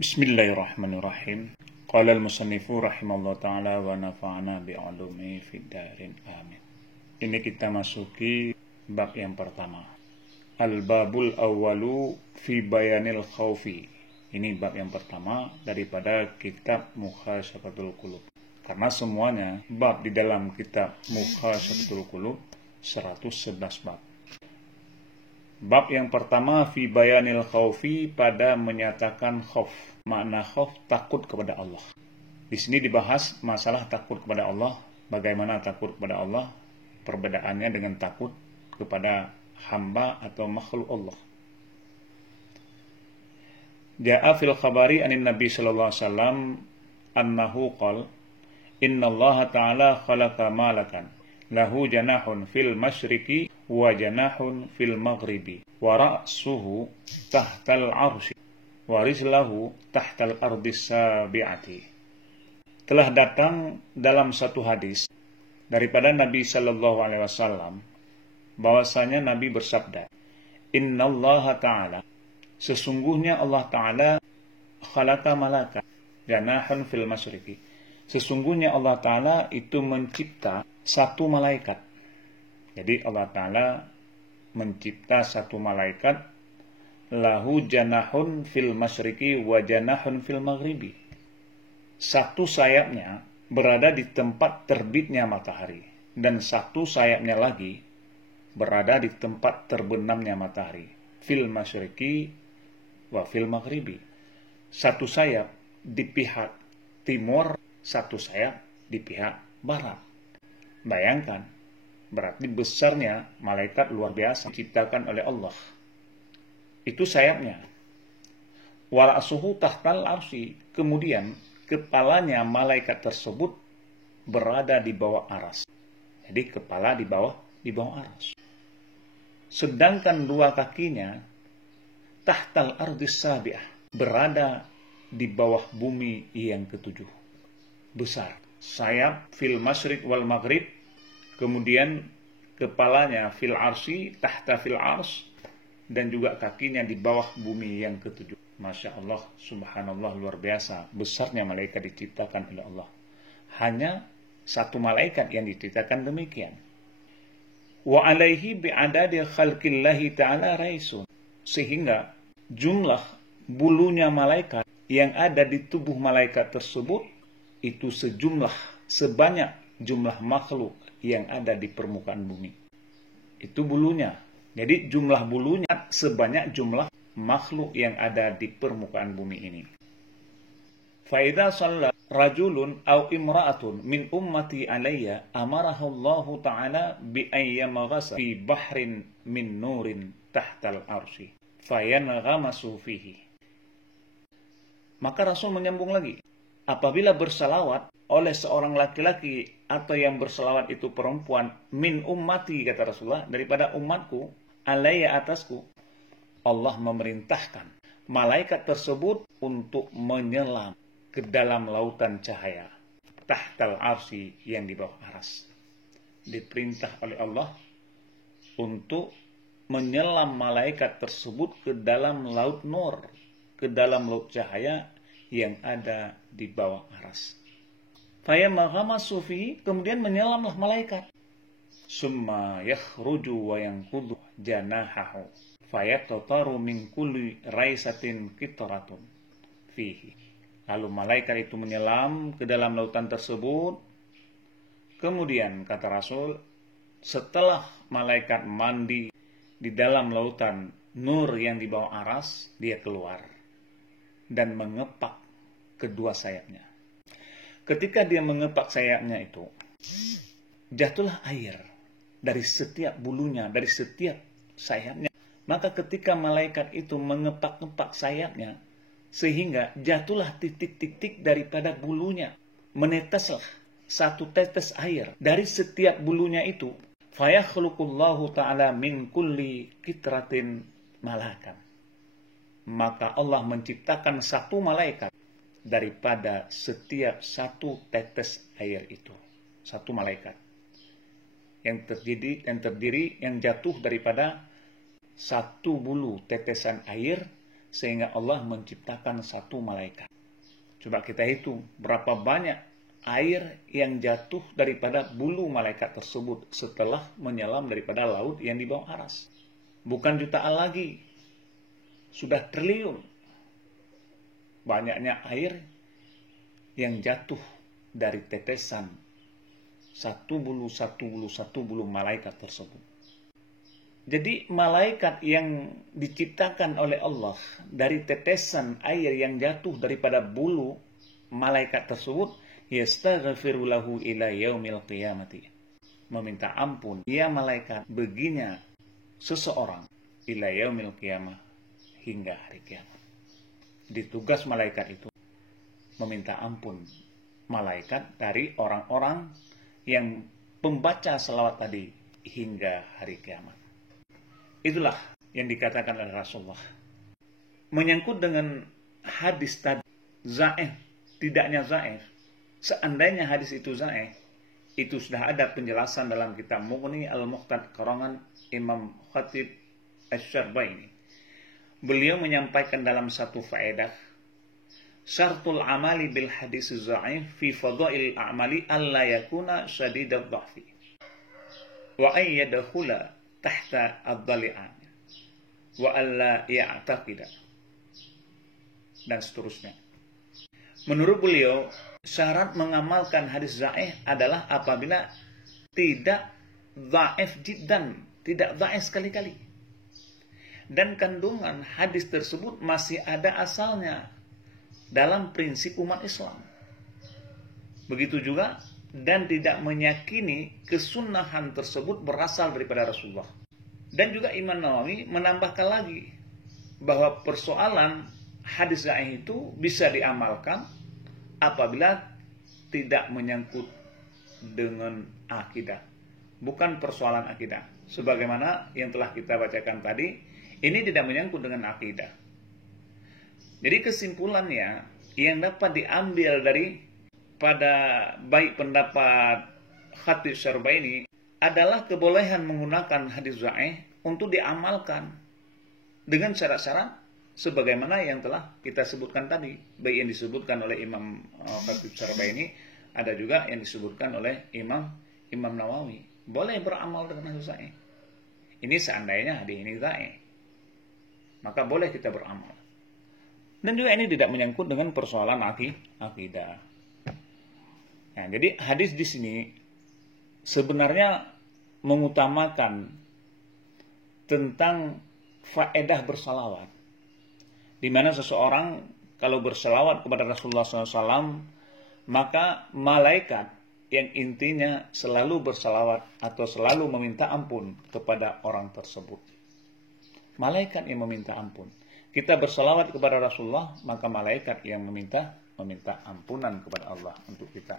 Bismillahirrahmanirrahim. Qala al-musannifu rahimallahu ta'ala wa nafa'ana bi'ulumi fid darin. Amin. Ini kita masuki bab yang pertama. Al-babul awwalu fi bayanil khawfi. Ini bab yang pertama daripada kitab Mukhasyafatul Qulub. Karena semuanya bab di dalam kitab Mukhasyafatul Qulub 111 bab. Bab yang pertama fi bayanil khawfi, pada menyatakan khauf. Makna khauf takut kepada Allah. Di sini dibahas masalah takut kepada Allah, bagaimana takut kepada Allah, perbedaannya dengan takut kepada hamba atau makhluk Allah. Ja'a fil khabari anin Nabi sallallahu alaihi wasallam annahu qala innallaha ta'ala khalaqa malakan lahu janahun fil masyriqi wa janahun fil maghribi wa ra'suhu tahtal arsy wa rizlahu tahtal ardis sabi'ati. Telah datang dalam satu hadis daripada Nabi sallallahu alaihi wasallam bahwasanya Nabi bersabda, innallaha ta'ala, sesungguhnya Allah Ta'ala khalaqa malaka janahun fil masyriqi, sesungguhnya Allah Ta'ala itu mencipta satu malaikat. Jadi Allah Ta'ala mencipta satu malaikat, lahu janahun fil masyriqi wa janahun fil maghribi. Satu sayapnya berada di tempat terbitnya matahari, dan satu sayapnya lagi berada di tempat terbenamnya matahari. Fil masyriqi wa fil maghribi. Satu sayap di pihak timur, satu sayap di pihak barat. Bayangkan, berarti besarnya malaikat luar biasa diciptakan oleh Allah. Itu sayapnya. Wala'asuhu tahtal arsy, kemudian kepalanya malaikat tersebut berada di bawah aras. Jadi kepala di bawah aras. Sedangkan dua kakinya tahtal ardis sabi'ah, berada di bawah bumi yang ketujuh. Besar. Sayap fil masyriq wal maghrib, kemudian kepalanya fil arsy, tahta fil ars, dan juga kakinya di bawah bumi yang ketujuh. Masya Allah, subhanallah, luar biasa besarnya malaikat diciptakan oleh Allah. Hanya satu malaikat yang diciptakan demikian. Wa alaihi bi'adadi khalqillahi ta'ala raisun, sehingga jumlah bulunya malaikat yang ada di tubuh malaikat tersebut itu sebanyak jumlah makhluk yang ada di permukaan bumi. Itu bulunya. Jadi jumlah bulunya sebanyak jumlah makhluk yang ada di permukaan bumi ini. Fa idza shalla rajulun aw imra'atun min ummati alayya amarahu Allah ta'ala bi ayyamaghasa fi bahrin min nurin tahtal arsy fayanghamasu fihi. Maka Rasul menyambung lagi, apabila bersalawat oleh seorang laki-laki atau yang bersalawat itu perempuan, min ummati, kata Rasulullah, daripada umatku, alayya, atasku, Allah memerintahkan malaikat tersebut untuk menyelam ke dalam lautan cahaya tahtal arsy, yang di bawah aras. Diperintah oleh Allah untuk menyelam malaikat tersebut ke dalam laut nur, ke dalam laut cahaya yang ada di bawah aras. Fayamaghamasu fihi, kemudian menyelamlah malaikat. Summa yakhruju wa yanqudhu janahahu fayatataru min kulli raisatin qitratun fihi. Lalu malaikat itu menyelam ke dalam lautan tersebut. Kemudian kata Rasul, setelah malaikat mandi di dalam lautan nur yang di bawah aras, dia keluar dan mengepak kedua sayapnya. Ketika dia mengepak sayapnya itu, jatuhlah air dari setiap bulunya, dari setiap sayapnya. Maka ketika malaikat itu mengepak-ngepak sayapnya, sehingga jatuhlah titik-titik daripada bulunya, menetaslah satu tetes air dari setiap bulunya itu. Fayakhluqullahu ta'ala min kulli kitratin malakan. Maka Allah menciptakan satu malaikat daripada setiap satu tetes air itu. Satu malaikat yang terdiri yang jatuh daripada satu bulu tetesan air sehingga Allah menciptakan satu malaikat. Coba kita hitung berapa banyak air yang jatuh daripada bulu malaikat tersebut setelah menyelam daripada laut yang di bawah aras. Bukan jutaan lagi, sudah triliun banyaknya air yang jatuh dari tetesan satu bulu malaikat tersebut. Jadi malaikat yang diciptakan oleh Allah dari tetesan air yang jatuh daripada bulu malaikat tersebut, yastaghfiru lahu ila yaumil qiyamati, meminta ampun ya malaikat baginya seseorang ila yaumil qiyamah, hingga hari kiamat. Jadi tugas malaikat itu meminta ampun malaikat dari orang-orang yang pembaca selawat tadi hingga hari kiamat. Itulah yang dikatakan oleh Rasulullah. Menyangkut dengan hadis tadi, zaif, tidaknya zaif. Seandainya hadis itu zaif, itu sudah ada penjelasan dalam kitab Mughni Al-Muqtad karangan Imam Khatib Asy-Syarbaini. Beliau menyampaikan dalam satu faedah, syartul amali bil hadis zaif fi fadail a'mali alla yakuna syadidad dha'fi wa ay yadkhula tahta ad-dhali'an wa alla ya'taqida, dan seterusnya. Menurut beliau, syarat mengamalkan hadis dhaif adalah apabila tidak dhaif jiddan, tidak dhaif sekali-kali, dan kandungan hadis tersebut masih ada asalnya dalam prinsip umat Islam. Begitu juga, dan tidak meyakini kesunahan tersebut berasal daripada Rasulullah. Dan juga Imam Nawawi menambahkan lagi bahwa persoalan hadis dhaif itu bisa diamalkan apabila tidak menyangkut dengan akidah, bukan persoalan akidah. Sebagaimana yang telah kita bacakan tadi, ini tidak menyangkut dengan akidah. Jadi kesimpulannya yang dapat diambil dari pada baik pendapat Khatib Syarbaini adalah kebolehan menggunakan hadis dhaif untuk diamalkan dengan syarat-syarat sebagaimana yang telah kita sebutkan tadi, baik yang disebutkan oleh Imam Khatib Syarbaini, ada juga yang disebutkan oleh Imam Nawawi. Boleh beramal dengan hadis dhaif. Ini seandainya hadis ini dhaif, maka boleh kita beramal. Dan juga ini tidak menyangkut dengan persoalan akidah. Nah, jadi hadis di sini sebenarnya mengutamakan tentang faedah bersalawat, di mana seseorang kalau bersalawat kepada Rasulullah SAW, maka malaikat yang intinya selalu bersalawat atau selalu meminta ampun kepada orang tersebut. Malaikat yang meminta ampun. Kita bersalawat kepada Rasulullah, maka malaikat yang meminta ampunan kepada Allah untuk kita.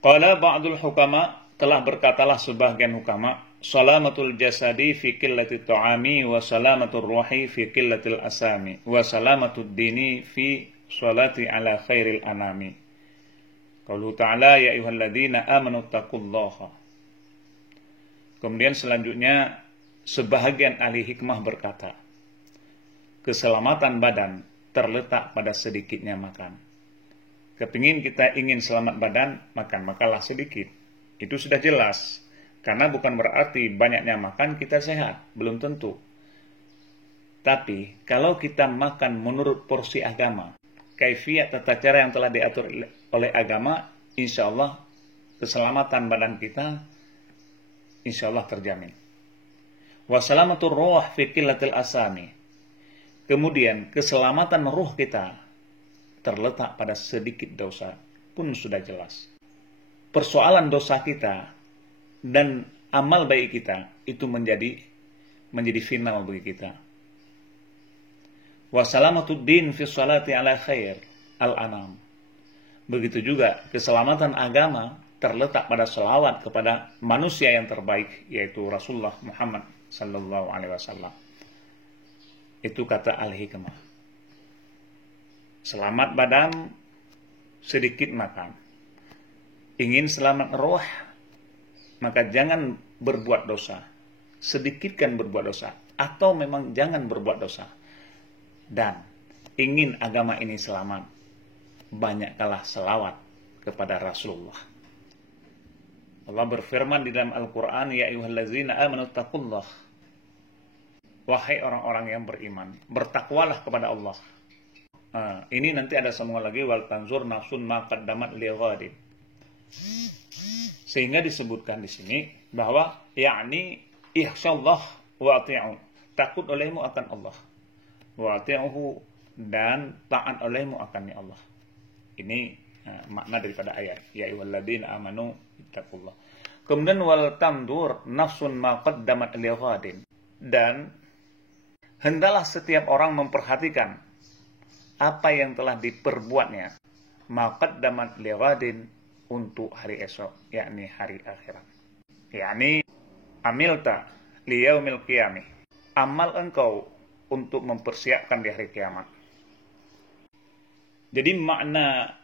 Qala ba'dul hukama, telah berkatalah sebagian hukama, salamatul jasadi fi qillati ta'ami wa salamatul ruhi fi qillatil asami wa salamatud dini fi sholati ala khairil anami. Qaulu ta'ala ya ayyuhalladzina amanu taqullaha. Kemudian selanjutnya sebahagian ahli hikmah berkata, keselamatan badan terletak pada sedikitnya makan. Kepingin kita ingin selamat badan, makanlah sedikit. Itu sudah jelas. Karena bukan berarti banyaknya makan kita sehat. Belum tentu. Tapi, kalau kita makan menurut porsi agama, kaifiat tata cara yang telah diatur oleh agama, insya Allah keselamatan badan kita insya Allah terjamin. Wassalamatur ruh fi qillatil asami. Kemudian keselamatan ruh kita terletak pada sedikit dosa pun sudah jelas. Persoalan dosa kita dan amal baik kita itu menjadi final bagi kita. Wassalamatud din fi sholati ala khair al-anam. Begitu juga keselamatan agama terletak pada selawat kepada manusia yang terbaik, yaitu Rasulullah Muhammad sallallahu alaihi wasallam. Itu kata al-hikmah. Selamat badan, sedikit makan. Ingin selamat roh, maka jangan berbuat dosa. Sedikitkan berbuat dosa. Atau memang jangan berbuat dosa. dan ingin agama ini selamat, banyaklah selawat kepada Rasulullah. Allah berfirman di dalam Al-Quran, ya ayyuhallazina amanu taqullah. Wahai orang-orang yang beriman, bertakwalah kepada Allah. Ini nanti ada semua lagi, wal tanzur nafsun ma qaddamat lighadin. Sehingga disebutkan di sini bahwa yakni ihsyallah wa ati'u, takut olehmu akan Allah, wa ati'uhu, dan taat olehmu akan Allah. Ini makna daripada ayat ya ayyuhalladzina amanu taqullah. Kemudian wal tanzur nafsun ma qaddamat lighadin, dan hendaklah setiap orang memperhatikan apa yang telah diperbuatnya, ma qaddamat lighadin, untuk hari esok, yakni hari akhirat. Yakni amilta liyaumil qiyamah, amal engkau untuk mempersiapkan di hari kiamat. Jadi makna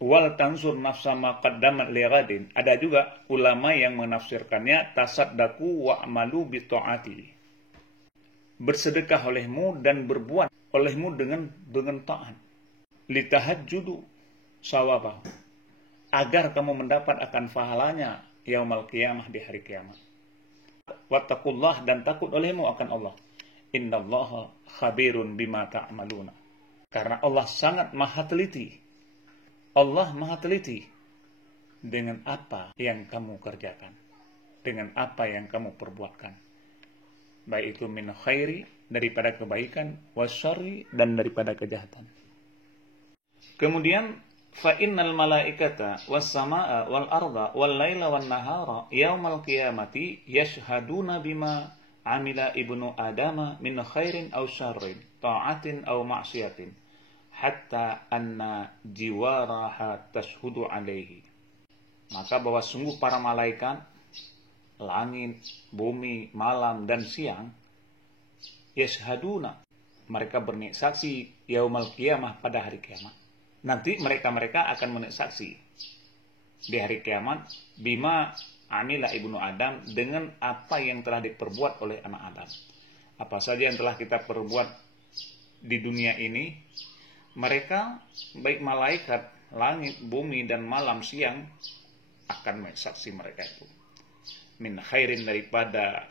wal tansur nafsa ma qaddamat lighadin, ada juga ulama yang menafsirkannya tasaddaqu wa amalu bi ta'ati. Bersedekah olehmu dan berbuat olehmu dengan taat. Litahajjudu sawabahu, agar kamu mendapat akan pahalanya yaumal qiyamah, di hari kiamat. Wattaqullah, dan takut olehmu akan Allah. Innallaha khabirun bima ta'maluna. Karena Allah sangat maha teliti. Allah maha teliti dengan apa yang kamu kerjakan, dengan apa yang kamu perbuatkan. Baik itu min khairi, daripada kebaikan, wasyarri, dan daripada kejahatan. Kemudian fa innal malaikata was samaa wal arda wal laila wan nahara yaumal qiyamati yashhaduna bima amila ibnu adama min khairin aw syarrin, ta'atin aw ma'siyatin, hatta anna jiwaraha tashhudu alaihi. Maka bahwa sungguh para malaikat, langit, bumi, malam dan siang, yashhaduna, mereka bernik saksi yaumal qiyamah, pada hari kiamat. Nanti mereka akan menik saksi di hari kiamat bima amila ibnu Adam, dengan apa yang telah diperbuat oleh anak Adam. Apa saja yang telah kita perbuat di dunia ini, mereka baik malaikat, langit, bumi, dan malam, siang akan menik saksi mereka itu. Min khairin, daripada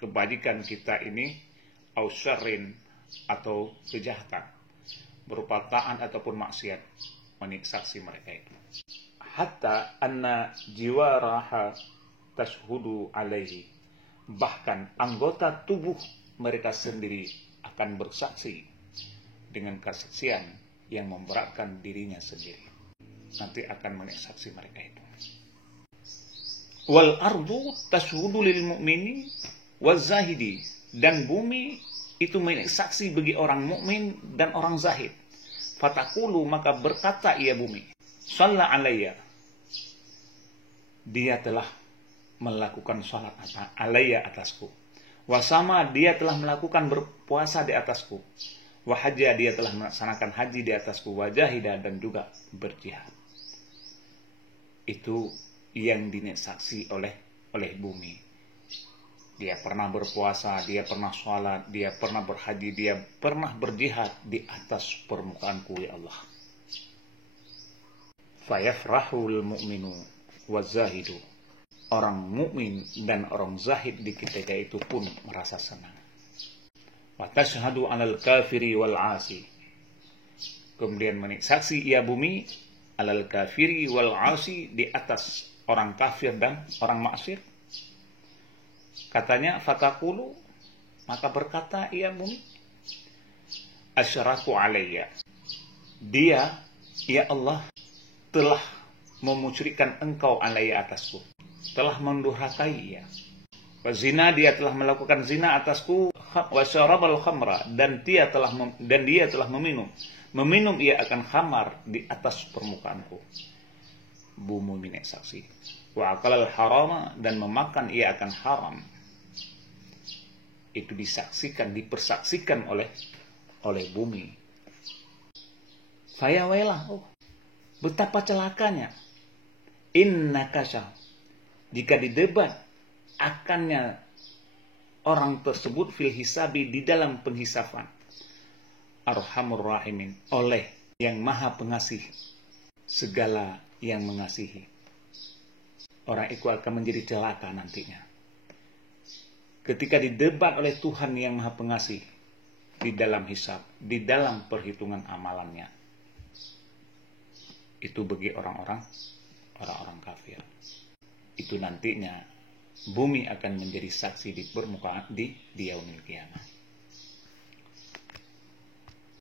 kebajikan kita ini, au syarrin, atau kejahatan berupa taat ataupun maksiat, menik saksi mereka itu. Hatta anna jiwaraha tashhudu alaihi, bahkan anggota tubuh mereka sendiri akan bersaksi dengan kesaksian yang memberatkan dirinya sendiri. Nanti akan menik saksi mereka itu. Wal ardu tashhudu lil mu'mini waz zahidi, dan bumi itu menik saksi bagi orang mukmin dan orang zahid. Fatakulu, maka berkata ia bumi, shalla alayya, dia telah melakukan salat alayya, atasku. Wasama, dia telah melakukan berpuasa di atasku. Wahajja, dia telah melaksanakan haji di atasku. Wajahida, dan juga berjihad. Itu yang dinik saksi oleh bumi. Dia pernah berpuasa, dia pernah sholat, dia pernah berhaji, dia pernah berjihad di atas permukaanku, ya Allah. Fayafrahul mu'minu wazahidu, orang mukmin dan orang zahid di ketika itu pun merasa senang. Wa tashhadu 'alal kafiri wal 'asi, kemudian menik saksi ia bumi 'alal kafiri wal 'asi, di atas orang kafir dan orang maksiat. Katanya fatakulu, maka berkata ia bumi, asyraku alayya, dia, ya Allah, telah memusyrikan engkau alayya, atasku, telah mendurhakai ia. Zina, dia telah melakukan zina atasku. Wa syarabal khamra, dan dia telah meminum ia akan khamar di atas permukaanku. Bumi minik saksi. Wa akalal harama, dan memakan ia akan haram. Itu disaksikan, dipersaksikan oleh bumi. Saya welah, betapa celakanya. Innakasha, jika didebat akannya orang tersebut fil hisabi, di dalam penghisapan. arhamur rahimin, oleh yang maha pengasih segala yang mengasihi. Orang itu akan menjadi celaka nantinya ketika didebat oleh Tuhan yang maha pengasih di dalam hisab, di dalam perhitungan amalannya. Itu bagi orang-orang kafir. Itu nantinya bumi akan menjadi saksi di permukaan di yaumil qiyamah.